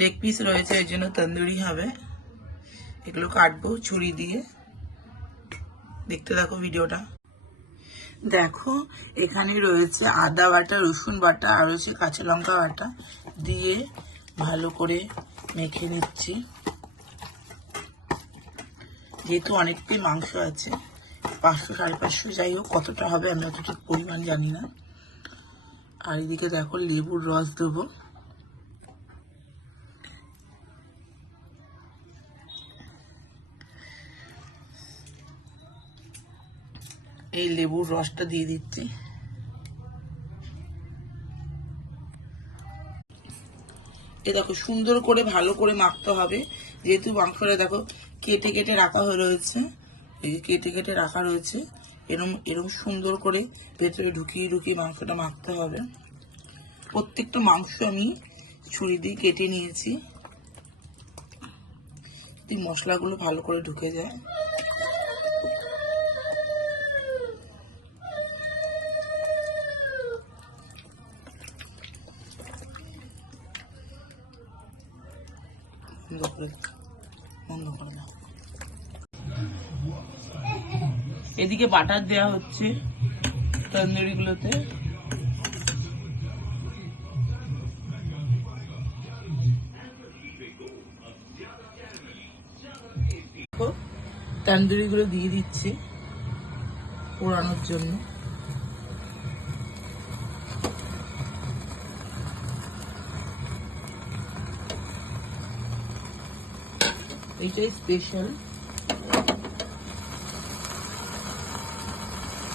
Leg piece রয়েছে, এর জন্য তন্দুরি হবে। এগুলো কাটবো ছুরি দিয়ে। দেখতে থাকো ভিডিওটা। দেখো এখানে রয়েছে আদা বাটা, রসুন বাটা, আর রয়েছে কাঁচা লঙ্কা বাটা দিয়ে ভালো করে মেখে নিচ্ছি। যেহেতু অনেকটাই মাংস আছে, 500 550 যাই হোক, কতটা হবে আমি অত ঠিক পরিমাণ জানি না। আর এদিকে দেখো লেবুর রস দেবো। এই লেবুর রসটা দিয়ে দিচ্ছি। এ দেখো সুন্দর করে ভালো করে মাখতে হবে, যেহেতু মাংসটা দেখো কেটে কেটে রাখা হয়ে রয়েছে। এই কেটে কেটে রাখা রয়েছে, এরম এরম সুন্দর করে ভেতরে ঢুকিয়ে ঢুকিয়ে মাংসটা মাখতে হবে। প্রত্যেকটা মাংস আমি ছুরি দিয়ে কেটে নিয়েছি, যদি মশলাগুলো ভালো করে ঢুকে যায়। বন্ধ করে দাও। এদিকে বাটার দেওয়া হচ্ছে তন্দুরি গুলোতে। তন্দুরি গুলো দিয়ে দিচ্ছি পোড়ানোর জন্য। এইটাই স্পেশাল।